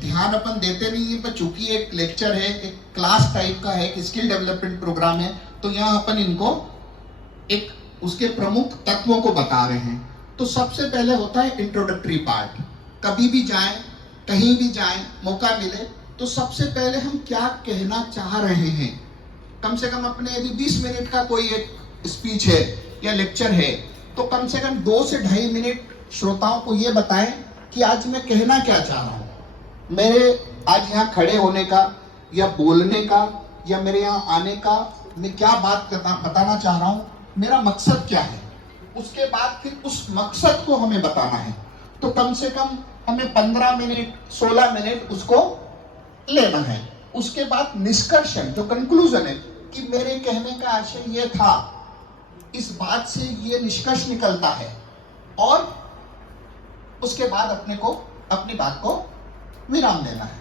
ध्यान अपन देते नहीं है, पर चूंकि एक लेक्चर है, एक क्लास टाइप का है, एक स्किल डेवलपमेंट प्रोग्राम है, तो यहाँ अपन इनको एक उसके प्रमुख तत्वों को बता रहे हैं। तो सबसे पहले होता है इंट्रोडक्टरी पार्ट। कभी भी जाएं, कहीं भी जाएं, मौका मिले तो सबसे पहले हम क्या कहना चाह रहे हैं, कम से कम अपने यदि 20 मिनट का कोई एक स्पीच है या लेक्चर है, तो कम से कम 2 से 2.5 मिनट श्रोताओं को ये बताएं कि आज मैं कहना क्या चाह रहा हूं, मेरे आज यहाँ खड़े होने का या बोलने का या मेरे यहाँ आने का, मैं क्या बात बताना चाह रहा हूँ, मेरा मकसद क्या है। उसके बाद फिर उस मकसद को हमें बताना है, तो कम से कम हमें 15 मिनट 16 मिनट उसको लेना है। उसके बाद निष्कर्षण, जो कंक्लूजन है कि मेरे कहने का आशय ये था, इस बात से ये निष्कर्ष निकलता है, और उसके बाद अपनी बात को विराम देना है।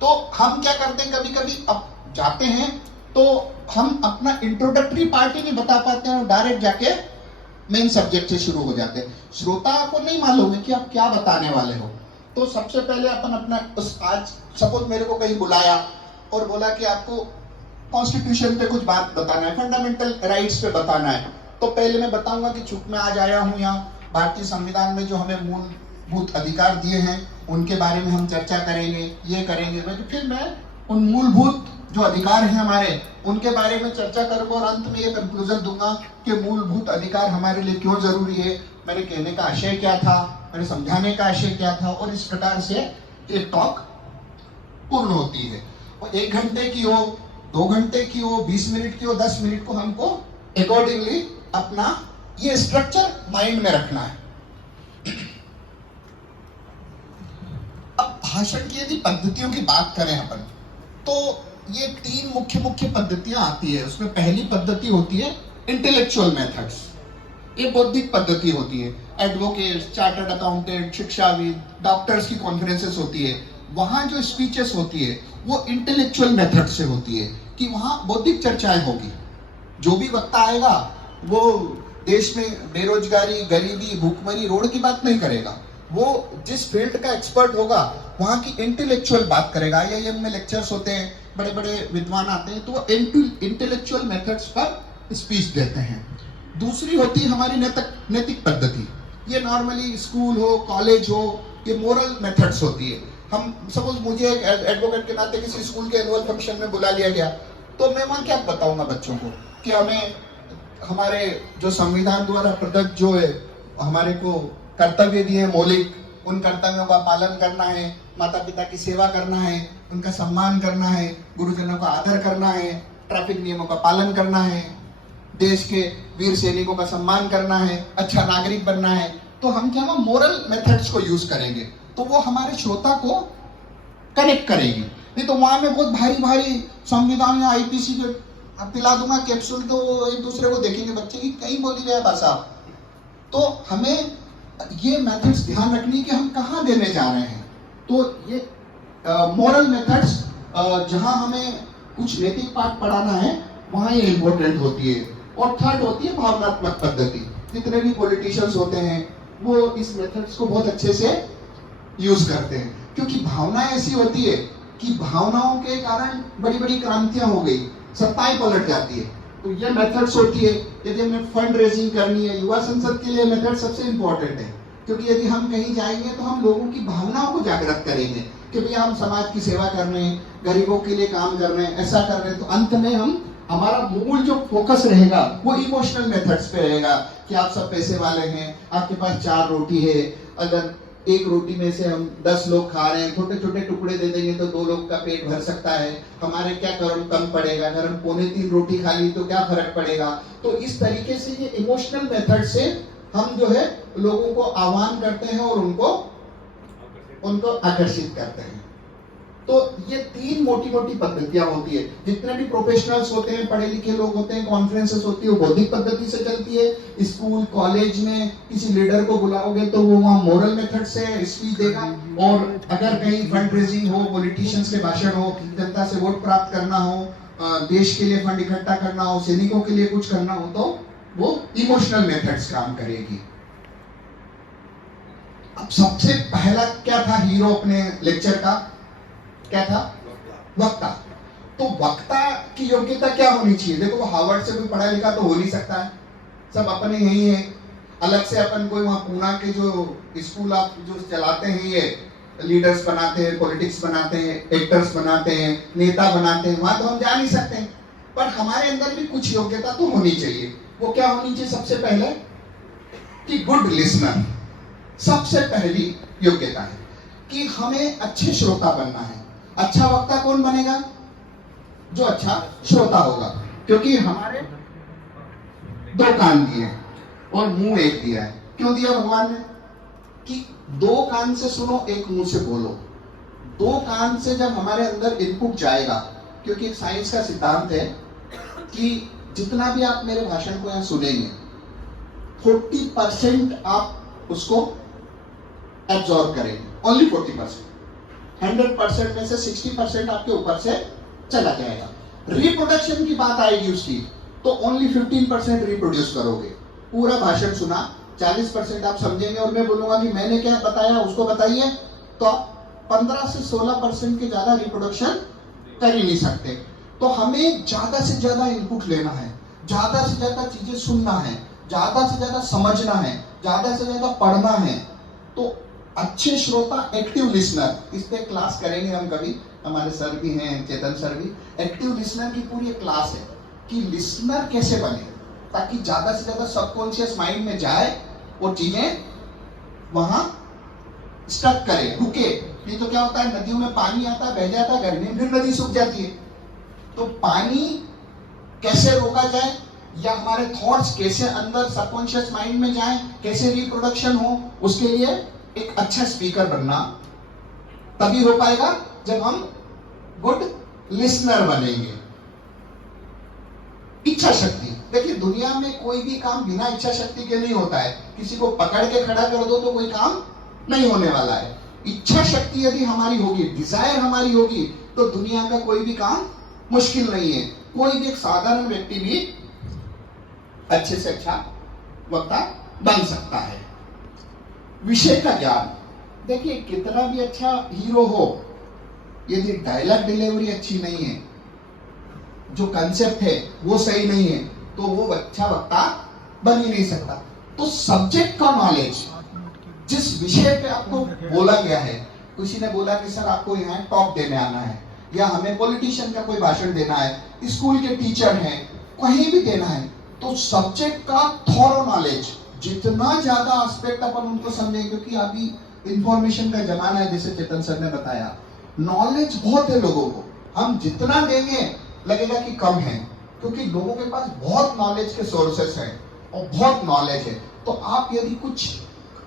तो हम क्या करते हैं, कभी कभी अब जाते हैं तो हम अपना इंट्रोडक्टरी पार्ट ही नहीं बता पाते हैं और डायरेक्ट जाके मेन सब्जेक्ट से शुरू हो जाते हैं। श्रोता को नहीं मालूम है कि आप क्या बताने वाले हो। तो सबसे पहले अपन अपना आज सपोज मेरे को कहीं बुलाया और बोला कि आपको कॉन्स्टिट्यूशन पे कुछ बात बताना है, फंडामेंटल राइट्स पे बताना है, तो पहले मैं बताऊंगा कि चूंकि मैं आज आया हूं यहाँ, भारतीय संविधान में जो हमें मूलभूत अधिकार दिए हैं उनके बारे में हम चर्चा करेंगे, ये करेंगे। तो फिर मैं उन मूलभूत जो अधिकार हैं हमारे, उनके बारे में चर्चा करूंगा और अंत में ये कंक्लूजन दूंगा कि मूलभूत अधिकार हमारे लिए क्यों जरूरी है, मेरे कहने का आशय क्या था, मेरे समझाने का आशय क्या था, और इस प्रकार से एक टॉक पूर्ण होती है। और 1 घंटे की हो, 2 घंटे की हो, 20 मिनट की हो, 10 मिनट को हमको अकॉर्डिंगली अपना ये स्ट्रक्चर माइंड में रखना है। अब भाषण की यदि पद्धतियों की बात करें अपन, तो ये 3 मुख्य पद्धतियां आती है। उसमें पहली पद्धति होती है इंटेलेक्चुअल मेथड्स, ये बौद्धिक पद्धति होती है। एडवोकेट, चार्टर्ड अकाउंटेंट, शिक्षाविद, डॉक्टर्स की कॉन्फ्रेंसेस होती है, वहां जो स्पीचेस होती है वो इंटेलेक्चुअल मेथड से होती है, कि वहां बौद्धिक चर्चाएं होगी। जो भी वक्ता आएगा वो देश में बेरोजगारी, गरीबी, भूखमरी, रोड की बात नहीं करेगा, वो जिस फील्ड का एक्सपर्ट होगा वहां की इंटेलेक्चुअल बात करेगा। IIM में लेक्चर्स होते हैं, बड़े बड़े विद्वान आते हैं, तो वो इंटेलेक्चुअल मेथड्स पर स्पीच देते हैं। दूसरी होती है हमारी नैतिक पद्धति। ये नॉर्मली स्कूल हो, कॉलेज हो, ये मोरल मेथड्स होती है। हम सपोज मुझे एक एडवोकेट के नाते किसी स्कूल के एनुअल फंक्शन में बुला लिया गया, तो मैं वहां क्या बताऊंगा बच्चों को कि हमें हमारे जो संविधान द्वारा प्रदत्त जो है हमारे को कर्तव्य दिए मौलिक, उन कर्तव्यों का पालन करना है, माता पिता की सेवा करना है, उनका सम्मान करना है, गुरुजनों का आदर करना है, ट्रैफिक नियमों का पालन करना है, देश के वीर सैनिकों का सम्मान करना है, अच्छा नागरिक बनना है। तो हम क्या वो मोरल मेथड्स को यूज करेंगे, तो वो हमारे श्रोता को कनेक्ट करेगी। नहीं तो वहां में बहुत भारी भारी संविधान या IPC के पिला दूंगा कैप्सूल, तो वो एक दूसरे को देखेंगे बच्चे की कहीं बोली गया भाषा। तो हमें ये मेथड्स ध्यान रखनी कि हम कहाँ देने जा रहे हैं। तो ये मोरल मेथड्स, जहां हमें कुछ नैतिक पाठ पढ़ाना है वहां ये इंपॉर्टेंट होती है। और थर्ड होती है भावनात्मक पद्धति। जितने भी पॉलिटिशियंस होते हैं वो इस मेथड्स को बहुत अच्छे से यूज करते हैं, क्योंकि भावनाएं ऐसी होती है कि भावनाओं के कारण बड़ी बड़ी क्रांतियां हो गई, सत्ताएं पलट जाती है। तो ये मेथड्स होती है। यदि हमें फंड रेजिंग करनी है, युवा संसद के लिए मेथड सबसे इंपॉर्टेंट है, क्योंकि यदि हम कहीं जाएंगे तो हम लोगों की भावनाओं को जागृत करेंगे कि भैया हम समाज की सेवा कर रहे हैं, गरीबों के लिए काम कर रहे हैं, ऐसा कर रहे हैं। तो अंत में हम हमारा मूल जो फोकस रहेगा वो इमोशनल मेथड्स पे रहेगा कि आप सब पैसे वाले हैं, आपके पास 4 रोटी है, अगर एक रोटी में से हम 10 लोग खा रहे हैं, छोटे छोटे टुकड़े दे देंगे तो 2 लोग का पेट भर सकता है, हमारे क्या कम पड़ेगा, अगर हम 2.25 रोटी खा ली तो क्या फर्क पड़ेगा। तो इस तरीके से ये इमोशनल मेथड से हम जो है लोगों को आह्वान करते हैं और उनको आकर्षित करते हैं। तो ये 3 मोटी मोटी पद्धतियां होती है। जितने भी प्रोफेशनल्स होते हैं, पढ़े लिखे लोग होते हैं, कॉन्फ्रेंसेस होती है, वो बौद्धिक पद्धति से चलती है। स्कूल कॉलेज में किसी लीडर को बुलाओगे तो वो वहाँ मोरल मेथड से स्पीच देगा। और अगर कहीं फंड रेजिंग हो, पॉलिटिशियंस के भाषण हो, जनता से वोट प्राप्त करना हो, देश के लिए फंड इकट्ठा करना हो, सैनिकों के लिए कुछ करना हो, तो वो इमोशनल मेथड्स काम करेगी। अब सबसे पहला क्या था हीरो अपने लेक्चर का, क्या था? वक्ता। तो वक्ता की योग्यता क्या होनी चाहिए? देखो वो हार्वर्ड से कोई पढ़ा लिखा तो हो नहीं सकता है, सब अपने यही है। अलग से अपन कोई वहां पूना के जो स्कूल आप जो चलाते हैं, ये लीडर्स बनाते हैं, पॉलिटिक्स बनाते हैं, एक्टर्स बनाते हैं, नेता बनाते हैं, वहां तो हम जा नहीं सकते। पर हमारे अंदर भी कुछ योग्यता तो होनी चाहिए। वो क्या होनी चाहिए? सबसे पहले कि गुड लिसनर, सबसे पहली योग्यता है कि हमें अच्छे श्रोता बनना है। अच्छा वक्ता कौन बनेगा? जो अच्छा श्रोता होगा, क्योंकि हमारे दो कान दिए और मुंह एक दिया है। क्यों दिया भगवान ने? कि दो कान से सुनो, एक मुंह से बोलो। दो कान से जब हमारे अंदर इनपुट जाएगा, क्योंकि एक साइंस का सिद्धांत है कि जितना भी आप मेरे भाषण को यहां सुनेंगे, 40% आप उसको एब्जॉर्ब करेंगे, ओनली 40%। 100% में से 60% आपके ऊपर से चला जाएगा। रिप्रोडक्शन की बात आएगी उसकी, तो ओनली 15% रिप्रोड्यूस करोगे। पूरा भाषण सुना, 40% आप समझेंगे और मैं बोलूंगा कि मैंने क्या बताया उसको बताइए, तो आप 15 से 16% के ज्यादा रिप्रोडक्शन कर ही नहीं सकते। तो हमें ज्यादा से ज्यादा इनपुट लेना है, ज्यादा से ज्यादा चीजें सुनना है, ज्यादा से ज्यादा समझना है, ज्यादा से ज्यादा पढ़ना है। तो अच्छे श्रोता, एक्टिव लिसनर, इस पे क्लास करेंगे हम कभी, हमारे सर भी हैं, चेतन सर भी। एक्टिव लिसनर की पूरी क्लास है कि लिसनर कैसे बने, ताकि ज्यादा से ज्यादा सबकॉन्शियस माइंड में जाए और चीजें वहां स्टक करे, रुके। नहीं तो क्या होता है, नदियों में पानी आता है, बह जाता है, गर्मी में फिर नदी सूख जाती है। तो पानी कैसे रोका जाए, या हमारे थॉट्स कैसे अंदर सबकॉन्शियस माइंड में जाए, कैसे रिप्रोडक्शन हो, उसके लिए एक अच्छा स्पीकर बनना तभी हो पाएगा जब हम गुड लिसनर बनेंगे। इच्छा शक्ति, देखिए दुनिया में कोई भी काम बिना इच्छा शक्ति के नहीं होता है। किसी को पकड़ के खड़ा कर दो तो कोई काम नहीं होने वाला है। इच्छा शक्ति यदि हमारी होगी, डिजायर हमारी होगी, तो दुनिया का कोई भी काम मुश्किल नहीं है। कोई भी एक साधारण व्यक्ति भी अच्छे से अच्छा वक्ता बन सकता है। विषय का ज्ञान, देखिए कितना भी अच्छा हीरो हो, यदि डायलॉग डिलीवरी अच्छी नहीं है, जो कंसेप्ट है वो सही नहीं है, तो वो अच्छा वक्ता बन ही नहीं सकता। तो सब्जेक्ट का नॉलेज, जिस विषय पे आपको बोला गया है, किसी ने बोला कि सर आपको यहाँ टॉक देने आना है, या हमें पॉलिटिशियन का कोई भाषण देना है, स्कूल के टीचर हैं, कहीं भी देना है, तो सब्जेक्ट का थॉरो नॉलेज, जितना ज्यादा एस्पेक्ट अपन उनको समझेंगे, क्योंकि अभी इंफॉर्मेशन का जमाना है, जैसे चेतन सर ने बताया, नॉलेज बहुत है लोगों को, हम जितना देंगे लगेगा कि कम है, क्योंकि लोगों के पास बहुत नॉलेज के सोर्सेस हैं और बहुत नॉलेज है। तो आप यदि कुछ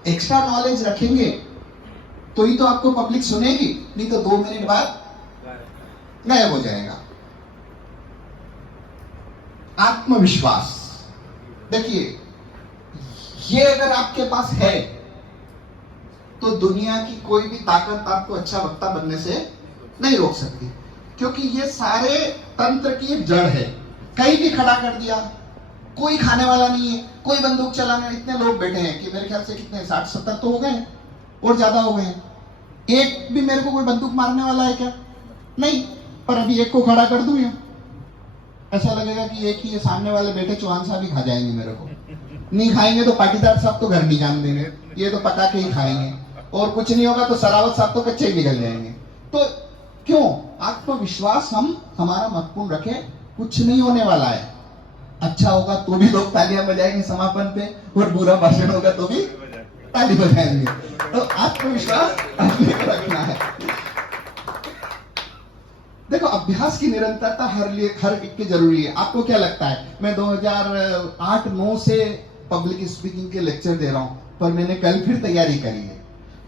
एक्स्ट्रा नॉलेज रखेंगे तो ही तो आपको पब्लिक सुनेगी, नहीं तो 2 मिनट बाद गायब हो जाएगा। आत्मविश्वास, देखिए ये अगर आपके पास है तो दुनिया की कोई भी ताकत आपको अच्छा वक्ता बनने से नहीं रोक सकती, क्योंकि ये सारे तंत्र की एक जड़ है। कहीं भी खड़ा कर दिया, कोई खाने वाला नहीं है, कोई बंदूक चलाने, इतने लोग बैठे हैं कि मेरे ख्याल से कितने 60-70 तो हो गए और ज्यादा हो गए। एक भी मेरे को कोई बंदूक मारने वाला है क्या? नहीं। पर अभी एक को खड़ा कर दूं, या ऐसा लगेगा कि एक ही ये सामने वाले बैठे चौहान साहब ही खा जाएंगे मेरे को। नहीं खाएंगे तो पाटीदार साहब तो घर नहीं जान देंगे, ये तो पका के ही खाएंगे, और कुछ नहीं होगा तो सरावत साहब तो कच्चे ही निकल जाएंगे। तो क्यों? आत्मविश्वास हम हमारा महत्वपूर्ण रखें, कुछ नहीं होने वाला है। अच्छा होगा तो भी लोग तालियां बजाएंगे समापन पे, और बुरा भाषण होगा तो भी ताली बजाएंगे। तो आत्मविश्वास रखना है। देखो अभ्यास की निरंतरता हर एक की जरूरी है। आपको क्या लगता है, मैं 2008-9 से पब्लिक स्पीकिंग के लेक्चर दे रहा हूं, पर मैंने कल फिर तैयारी करी है,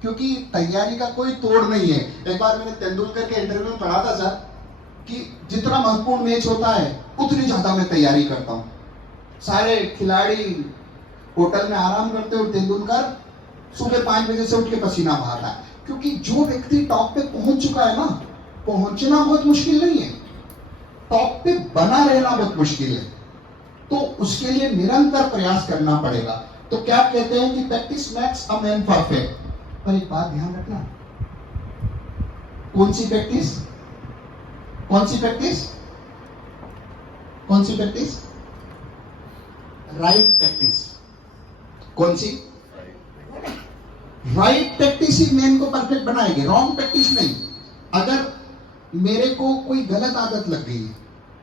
क्योंकि तैयारी का कोई तोड़ नहीं है। एक बार मैंने तेंदुलकर के इंटरव्यू में पढ़ा था सर कि जितना महत्वपूर्ण मैच होता है उतनी ज्यादा मैं तैयारी करता हूं। सारे खिलाड़ी होटल में आराम करते और तेंदुलकर सुबह 5 बजे से उठ के पसीना बहाता है, क्योंकि जो व्यक्ति टॉप पे पहुंच चुका है ना, पहुंचना बहुत मुश्किल नहीं है, टॉप पे बना रहना बहुत मुश्किल है। तो उसके लिए निरंतर प्रयास करना पड़ेगा। तो क्या कहते हैं कि practice makes a man perfect. पर एक बात ध्यान रखना, कौन सी प्रैक्टिस? कौन सी प्रैक्टिस? कौन सी प्रैक्टिस? Right practice. कौन सी? राइट प्रैक्टिस ही मैन को परफेक्ट बनाएगी, रॉन्ग प्रैक्टिस नहीं। अगर मेरे को कोई गलत आदत लग गई है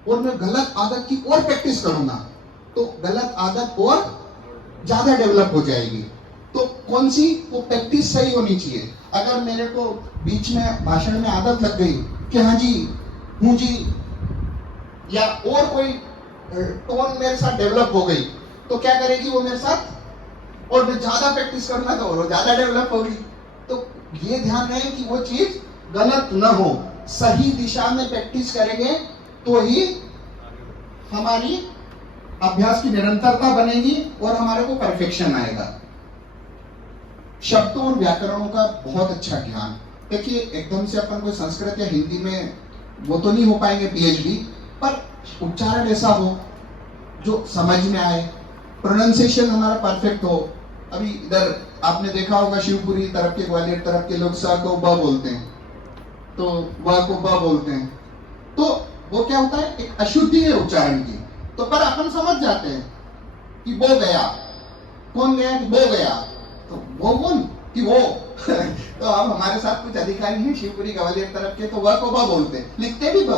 और मैं गलत आदत की और प्रैक्टिस करूंगा तो गलत आदत और ज्यादा डेवलप हो जाएगी। तो कौन सी? वो प्रैक्टिस सही होनी चाहिए। अगर मेरे को बीच में भाषण में आदत लग गई कि हाँ जी, हूं जी, या और कोई टोन मेरे साथ डेवलप हो गई तो क्या करेगी वो मेरे साथ, और मैं ज्यादा प्रैक्टिस करना तो और ज्यादा डेवलप होगी। तो ये ध्यान रहे कि वो चीज गलत न हो, सही दिशा में प्रैक्टिस करेंगे तो ही हमारी अभ्यास की निरंतरता बनेगी और हमारे को परफेक्शन आएगा। शब्दों और व्याकरणों का बहुत अच्छा ज्ञान। देखिए, एकदम से अपन कोई संस्कृत या हिंदी में वो तो नहीं हो पाएंगे पीएचडी, पर उच्चारण ऐसा हो जो समझ में आए, प्रोनाउंसिएशन हमारा परफेक्ट हो। अभी इधर आपने देखा होगा शिवपुरी तरफ के, ग्वालियर तरफ के लोग स को ब बोलते हैं, तो व को ब बोलते हैं, तो वो क्या होता है, एक अशुद्धि है उच्चारण की। तो पर अपन समझ जाते हैं कि बो गया, कौन गया? बो गया, तो वो कौन कि वो तो अब हमारे साथ कुछ अधिकारी हैं शिवपुरी ग्वालियर तरफ के, तो व को ब बोलते हैं, लिखते भी ब,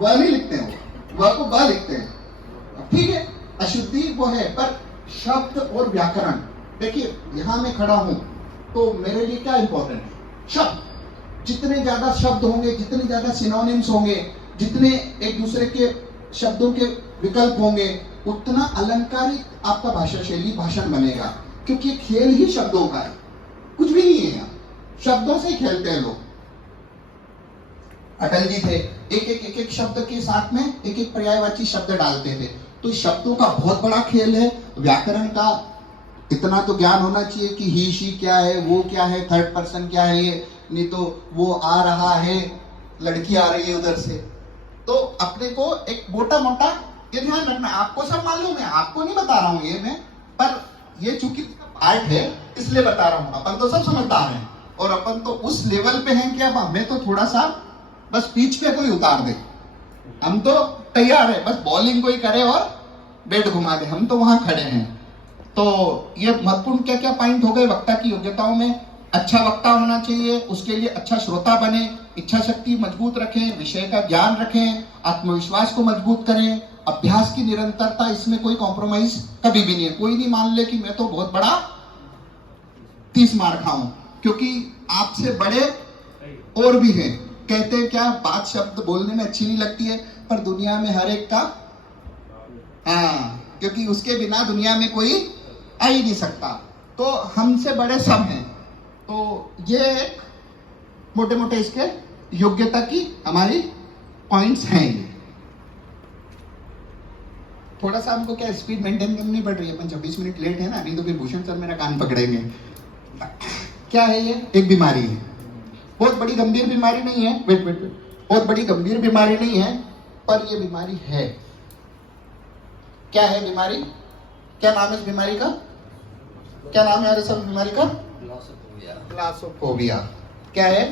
व नहीं लिखते हैं, व को ब लिखते हैं। ठीक है, अशुद्धि वो है, पर शब्द और व्याकरण। देखिए, यहां मैं खड़ा हूं तो मेरे लिए क्या इंपॉर्टेंट है? शब्द। जितने ज्यादा शब्द होंगे, जितने ज्यादा सिनोनिम्स होंगे, जितने एक दूसरे के शब्दों के विकल्प होंगे, उतना अलंकारिक आपका भाषा शैली भाषण बनेगा। क्योंकि खेल ही शब्दों का है, कुछ भी नहीं है यहाँ, शब्दों से ही खेलते हैं लोग। अटल जी थे, एक एक शब्द के साथ में एक एक पर्यायवाची शब्द डालते थे। तो शब्दों का बहुत बड़ा खेल है। व्याकरण का इतना तो ज्ञान होना चाहिए कि ही शी क्या है, वो क्या है, थर्ड पर्सन क्या है, ये नहीं तो वो आ रहा है, लड़की आ रही है उधर से। तो अपने को एक मोटा मोटा ये ध्यान रखना। आपको सब मालूम है, आपको नहीं बता रहा हूं ये मैं, पर ये चूंकि आर्ट है इसलिए बता रहा हूं। अपन तो सब समझदार हैं और अपन तो उस लेवल पे हैं कि अब हमें तो थोड़ा सा बस पिच पे कोई उतार दे, हम तो तैयार है, बस बॉलिंग कोई करे और बैट घुमा दे, हम तो वहां खड़े हैं। तो ये महत्वपूर्ण क्या क्या पॉइंट हो गए वक्ता की योग्यताओं में। अच्छा वक्ता होना चाहिए, उसके लिए अच्छा श्रोता बने, इच्छा शक्ति मजबूत रखें, विषय का ज्ञान रखें, आत्मविश्वास को मजबूत करें, अभ्यास की निरंतरता, इसमें कोई कॉम्प्रोमाइज कभी भी नहीं है। कोई नहीं मान ले कि मैं तो बहुत बड़ा 30 मार खाऊं, क्योंकि आपसे बड़े और भी हैं। कहते हैं क्या, बात शब्द बोलने में अच्छी नहीं लगती है, पर दुनिया में हर एक का, हाँ, क्योंकि उसके बिना दुनिया में कोई आ ही नहीं सकता। तो हमसे बड़े सब हैं। तो ये मोटे मोटे इसके योग्यता की हमारी पॉइंट्स हैं। ये थोड़ा सा हमको क्या स्पीड मेंटेन करनी पड़ रही है, अपन 26 मिनट लेट है ना, नहीं तो फिर भूषण सर मेरा कान पकड़ेंगे। क्या है ये? एक बीमारी है, बहुत बड़ी गंभीर बीमारी नहीं है, वेट वेट वेट, बहुत बड़ी गंभीर बीमारी नहीं है, पर ये बीमारी है। क्या है बीमारी? क्या नाम है इस बीमारी का? क्या नाम है सर बीमारी का? ग्लासोफोबिया। क्या है?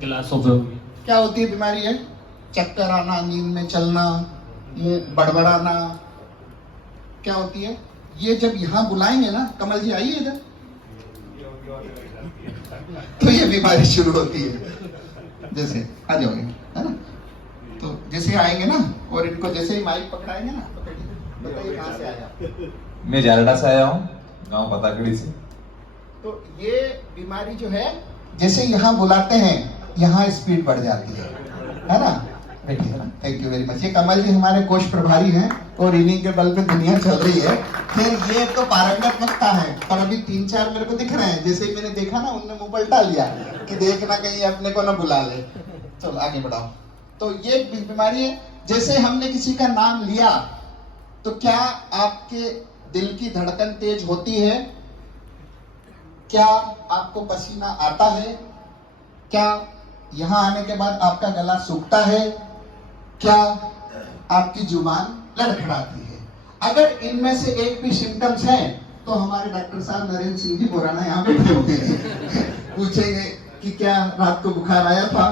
ग्लासोफोबिया। क्या होती है बीमारी है? चक्कर आना, नींद में चलना, मुंह बड़बड़ाना। क्या होती है ये? जब यहाँ बुलाएंगे ना, कमल जी आइए इधर, तो ये बीमारी शुरू होती है। जैसे आ जाओगे, है ना? तो जैसे आएंगे ना, और इनको जैसे ही माइक पकड़ाएंगे ना, बताइए कहाँ से आया? मैं जालड़ा से आया हूँ, गांव पताकड़ी से। तो ये बीमारी जो है, जैसे यहाँ बुलाते हैं, यहाँ स्पीड बढ़ जाती है ना? Thank you very much. ये कमल जी हमारे कोष प्रभारी हैं और इन्हीं के बल पे दुनिया चल रही है। फिर ये तो पारंगत वक्ता है, पर अभी 3-4 मेरे को दिख रहे हैं। जैसे ही मैंने देखा ना, उनने मुंह पलटा लिया कि देखना कहीं अपने को ना बुला ले। चलो आगे बढ़ाओ। तो ये बीमारी है, जैसे हमने किसी का नाम लिया तो क्या आपके दिल की धड़कन तेज होती है? क्या आपको पसीना आता है? क्या यहाँ आने के बाद आपका गला सूखता है? क्या आपकी जुबान लड़खड़ाती है? अगर इनमें से एक भी सिम्टम्स हैं तो हमारे डॉक्टर साहब नरेंद्र सिंह जी बोराना यहाँ बैठे हुए हैं। पूछेंगे कि क्या रात को बुखार आया था,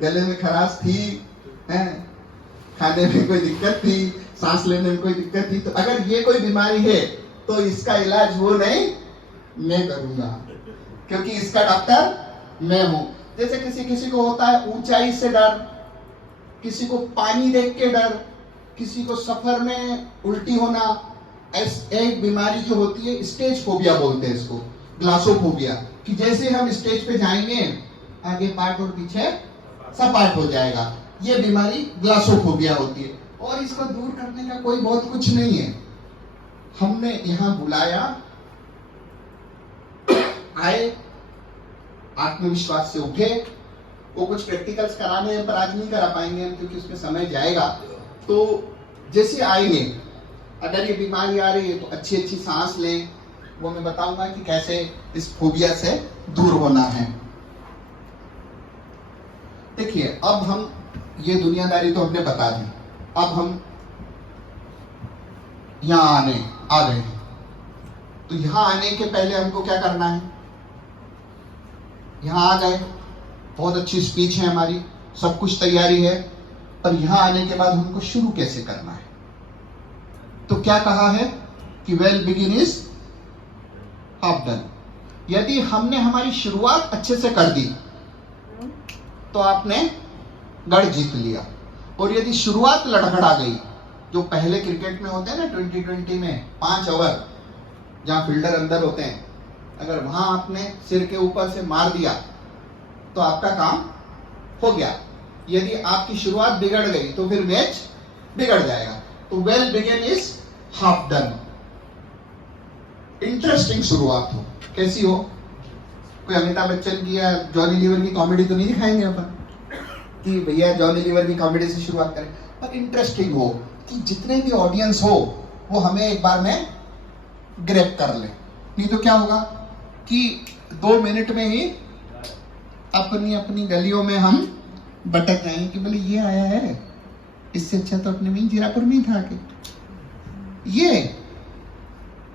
गले में खराश थी, हैं, खाने में कोई दिक्कत थी, सांस लेने में कोई दिक्कत थी, तो अगर ये कोई बीमारी है तो इसका इलाज वो नहीं, मैं करूंगा, क्योंकि इसका डॉक्टर मैं हूं। जैसे किसी किसी को होता है ऊंचाई से डर, किसी को पानी देख के डर, किसी को सफर में उल्टी होना, एक बीमारी जो होती है स्टेज फोबिया बोलते हैं इसको, ग्लासोफोबिया, कि जैसे हम स्टेज पे जाएंगे आगे पार्ट और पीछे सपाट हो जाएगा, ये बीमारी ग्लासोफोबिया होती है। और इसको दूर करने का कोई बहुत कुछ नहीं है। हमने यहां बुलाया, आए, आत्मविश्वास से उठे, वो कुछ प्रैक्टिकल्स कराने हैं पर आज नहीं करा पाएंगे हम क्योंकि उसमें समय जाएगा। तो जैसे आएंगे, अगर ये बीमारी आ रही है तो अच्छी अच्छी सांस लें, वो मैं बताऊंगा कि कैसे इस फोबिया से दूर होना है। देखिए, अब हम ये दुनियादारी तो हमने बता दी, अब हम यहां आ गए हैं। तो यहां आने के पहले हमको क्या करना है? यहां आ गए, बहुत अच्छी स्पीच है हमारी, सब कुछ तैयारी है, पर यहां आने के बाद हमको शुरू कैसे करना है? तो क्या कहा है कि well begin is half done. यदि हमने हमारी शुरुआत अच्छे से कर दी तो आपने गढ़ जीत लिया। और यदि शुरुआत लड़खड़ा गई, जो पहले क्रिकेट में होते हैं ना 2020 में 5 ओवर जहां फील्डर अंदर होते हैं, अगर वहां आपने सिर के ऊपर से मार दिया तो आपका काम हो गया। यदि आपकी शुरुआत बिगड़ गई तो फिर मैच बिगड़ जाएगा। तो well begin is half done. Interesting शुरुआत हो, कैसी हो? कोई अमिताभ बच्चन की या जॉनी लीवर की कॉमेडी तो नहीं दिखाएंगे अपन कि भैया जॉनी लीवर की कॉमेडी से शुरुआत करें, पर इंटरेस्टिंग हो कि जितने भी ऑडियंस हो वो हमें एक बार में ग्रैब कर ले। नहीं तो क्या होगा कि 2 मिनट में ही अपनी अपनी गलियों में हम भटक जाएंगे कि बोले ये आया है, इससे अच्छा तो अपने में जीरापुर में ही था कि ये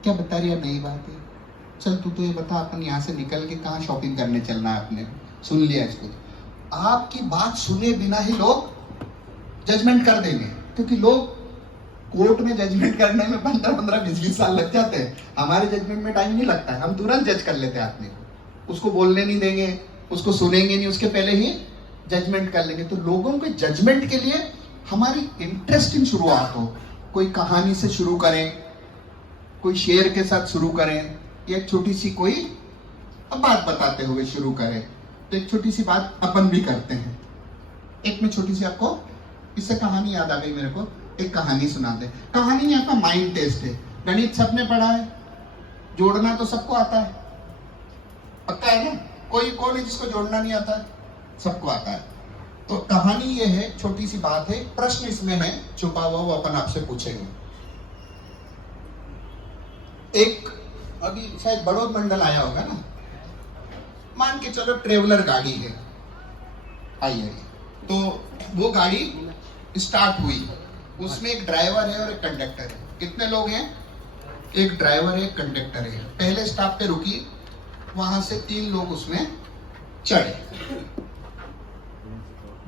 क्या बता रही है, नई बात है, चल तू तो ये बता अपन यहाँ से निकल के कहाँ शॉपिंग करने चलना है अपने। सुन लिया इसको, आपकी बात सुने बिना ही लोग जजमेंट कर देंगे, क्योंकि लोग कोर्ट में जजमेंट करने में 15-15, 20-20 साल लग जाते हैं। हमारे जजमेंट में टाइम नहीं लगता है, हम तुरंत जज कर लेते हैं आदमी को, उसको बोलने नहीं देंगे, उसको सुनेंगे नहीं, उसके पहले ही जजमेंट कर लेंगे। तो लोगों के जजमेंट के लिए हमारी इंटरेस्टिंग शुरुआत हो, कोई कहानी से शुरू करें, कोई शेर के साथ शुरू करें, या एक छोटी सी कोई बात बताते हुए शुरू करें। तो एक छोटी सी बात अपन भी करते हैं। एक में छोटी सी आपको इससे कहानी याद आ गई मेरे को, एक कहानी सुना दे। कहानी नहीं, आपका माइंड टेस्ट है। गणित सबने पढ़ा है, जोड़ना तो सबको आता है, पक्का है ना? कोई कौन है जिसको जोड़ना नहीं आता है? सबको आता है। तो कहानी ये है, छोटी सी बात है, प्रश्न इसमें है छुपा हुआ, वो अपन आपसे पूछेंगे। एक अभी शायद बड़ौद मंडल आया होगा ना, मान के चलो ट्रेवलर गाड़ी है, आइए, तो वो गाड़ी स्टार्ट हुई, उसमें एक ड्राइवर है और एक कंडक्टर है। कितने लोग हैं? एक ड्राइवर है, एक कंडक्टर है। पहले स्टॉप पे रुकी, वहां से 3 लोग उसमें चढ़े।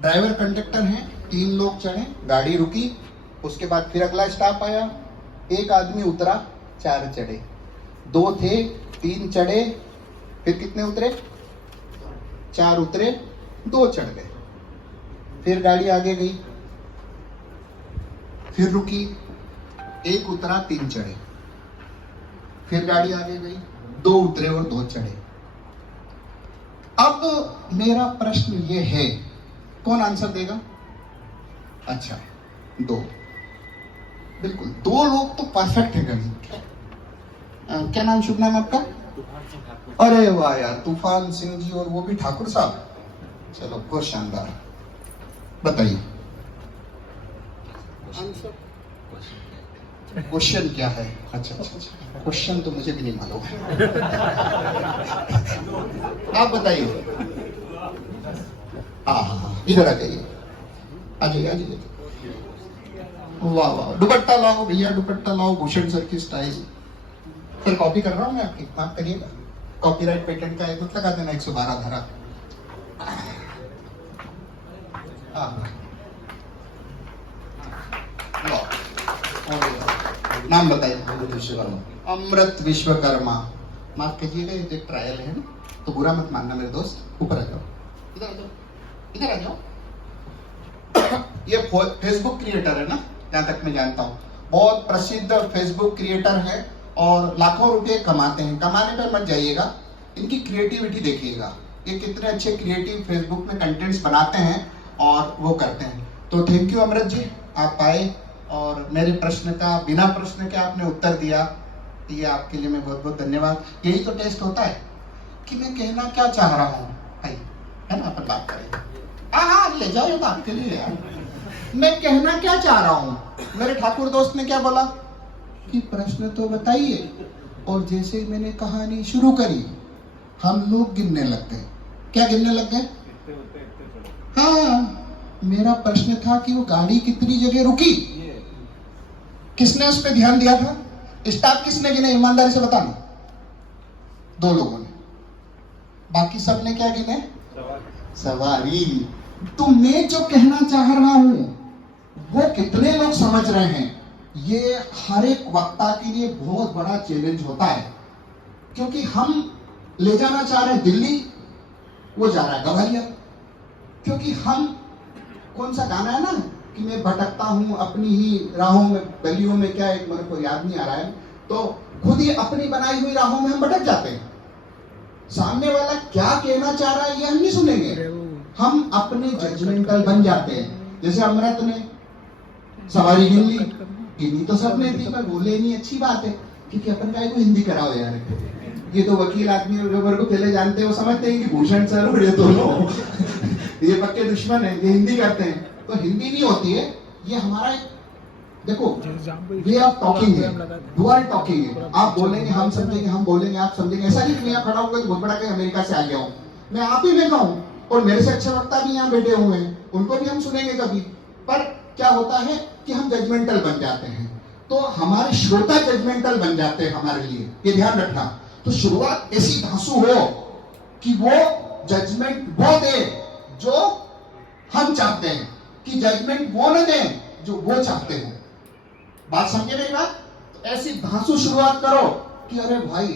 ड्राइवर कंडक्टर हैं, 3 लोग चढ़े, गाड़ी रुकी, उसके बाद फिर अगला स्टॉप आया, एक आदमी उतरा, 4 चढ़े, 2 थे, 3 चढ़े, फिर कितने उतरे? 4 उतरे, 2 चढ़ गए। फिर गाड़ी आगे गई, फिर रुकी, 1 उतरा, 3 चढ़े, फिर गाड़ी आगे गई, 2 उतरे और 2 चढ़े। अब मेरा प्रश्न ये है, कौन आंसर देगा? अच्छा, 2, बिल्कुल 2 लोग तो परफेक्ट है गणित। क्या नाम, शुभ नाम आपका? अरे वाह यार, तूफान सिंह जी, और वो भी ठाकुर साहब, चलो बहुत शानदार। बताइए क्वेश्चन क्या है? अच्छा, क्वेश्चन तो मुझे भी नहीं मालूम है। आप बताइए। हाँ, इधर आ जाइए, आ जाइए। वाह वाह, दुपट्टा लाओ भैया, दुपट्टा लाओ, भूषण सर की स्टाइल। फिर कॉपी कर रहा हूँ मैं आपकी, माफ करिएगा। कॉपीराइट पेटेंट का एक लगा देना, 112 धारा। हाँ। लो, नाम बताइए। अमृत विश्वकर्मा। अमृत विश्वकर्मा। माफ कीजिएगा, ये जो ट्रायल है ना, तो बुरा मत मानना मेरे दोस्त। ऊपर आ जाओ, इधर आ जाओ, इधर आ जाओ। ये फेसबुक क्रिएटर है ना, जहां तक मैं जानता हूँ, बहुत प्रसिद्ध फेसबुक क्रिएटर है और लाखों रुपए कमाते हैं। कमाने पर मत जाइएगा, इनकी क्रिएटिविटी देखिएगा। ये कितने अच्छे क्रिएटिव फेसबुक में कंटेंट्स बनाते हैं और वो करते हैं। तो थैंक यू अमृत जी, आप आए और मेरे प्रश्न का बिना प्रश्न के आपने उत्तर दिया। ये आपके लिए मैं बहुत बहुत धन्यवाद। यही तो टेस्ट होता है कि मैं कहना क्या चाह रहा हूँ भाई, है ना, अपन बात करेंगे। हाँ, ले जाओ ये बात के लिए यार। मैं कहना क्या चाह रहा हूँ, मेरे ठाकुर दोस्त ने क्या बोला कि प्रश्न तो बताइए, और जैसे ही मैंने कहानी शुरू करी हम लोग गिनने लग गए। क्या गिनने लग गए? हाँ, मेरा प्रश्न था कि वो गाड़ी कितनी जगह रुकी, किसने उस पर ध्यान दिया था? स्टाफ किसने गिने? ईमानदारी से बताना। 2 लोगों ने। बाकी सब ने क्या गिने? सवारी। तो मैं जो कहना चाह रहा हूं वो कितने लोग समझ रहे हैं, ये हर एक वक्ता के लिए बहुत बड़ा चैलेंज होता है। क्योंकि हम ले जाना चाह रहे हैं दिल्ली, वो जा रहा है गवालियर। क्योंकि हम, कौन सा गाना है ना कि मैं भटकता हूं अपनी ही राहों में, गलियों में, क्या एक मेरे को याद नहीं आ रहा है, तो खुद ही अपनी बनाई हुई राहों में हम भटक जाते हैं। सामने वाला क्या कहना चाह रहा है ये हम नहीं सुनेंगे, हम अपने जजमेंटल बन जाते हैं। जैसे अमृत ने सवारी गिन ली, गिनी तो सबने थी, पर बोले नहीं, अच्छी बात है, क्योंकि अपन का को हिंदी कराओ यार। ये तो वकील आदमी को पहले जानते हैं, वो समझते हैं कि भूषण सर और ये दोनों ये पक्के दुश्मन है, ये हिंदी करते हैं। तो हिंदी नहीं होती है, ये हमारा एक, देखो, वे ऑफ टॉकिंग है, डुअल टॉकिंग है। आप बोलेंगे हम समझेंगे, हम बोलेंगे आप समझेंगे। ऐसा नहीं कि मैं खड़ा होकर बहुत बड़ा कहीं अमेरिका से आ गया हूँ, मैं आप ही में कहूँ, और मेरे से अच्छे वक्ता भी यहाँ बैठे हुए हैं, उनको भी हम सुनेंगे कभी। पर क्या होता है कि हम जजमेंटल बन जाते हैं, तो हमारे श्रोता जजमेंटल बन जाते हैं हमारे लिए, ये ध्यान रखना। तो शुरुआत ऐसी धांसू हो कि वो जजमेंट वो दे जो हम चाहते हैं, कि जजमेंट वो न दे जो वो चाहते हो। बात समझे मेरी बात? तो ऐसी धांसू शुरुआत करो कि अरे भाई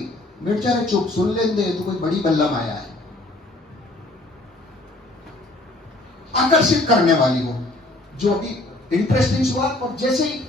बेचारे चुप, सुन लें दे, तो कोई बड़ी बल्लम आया है। आकर्षित करने वाली हो, जो भी इंटरेस्टिंग शुरुआत, और जैसे ही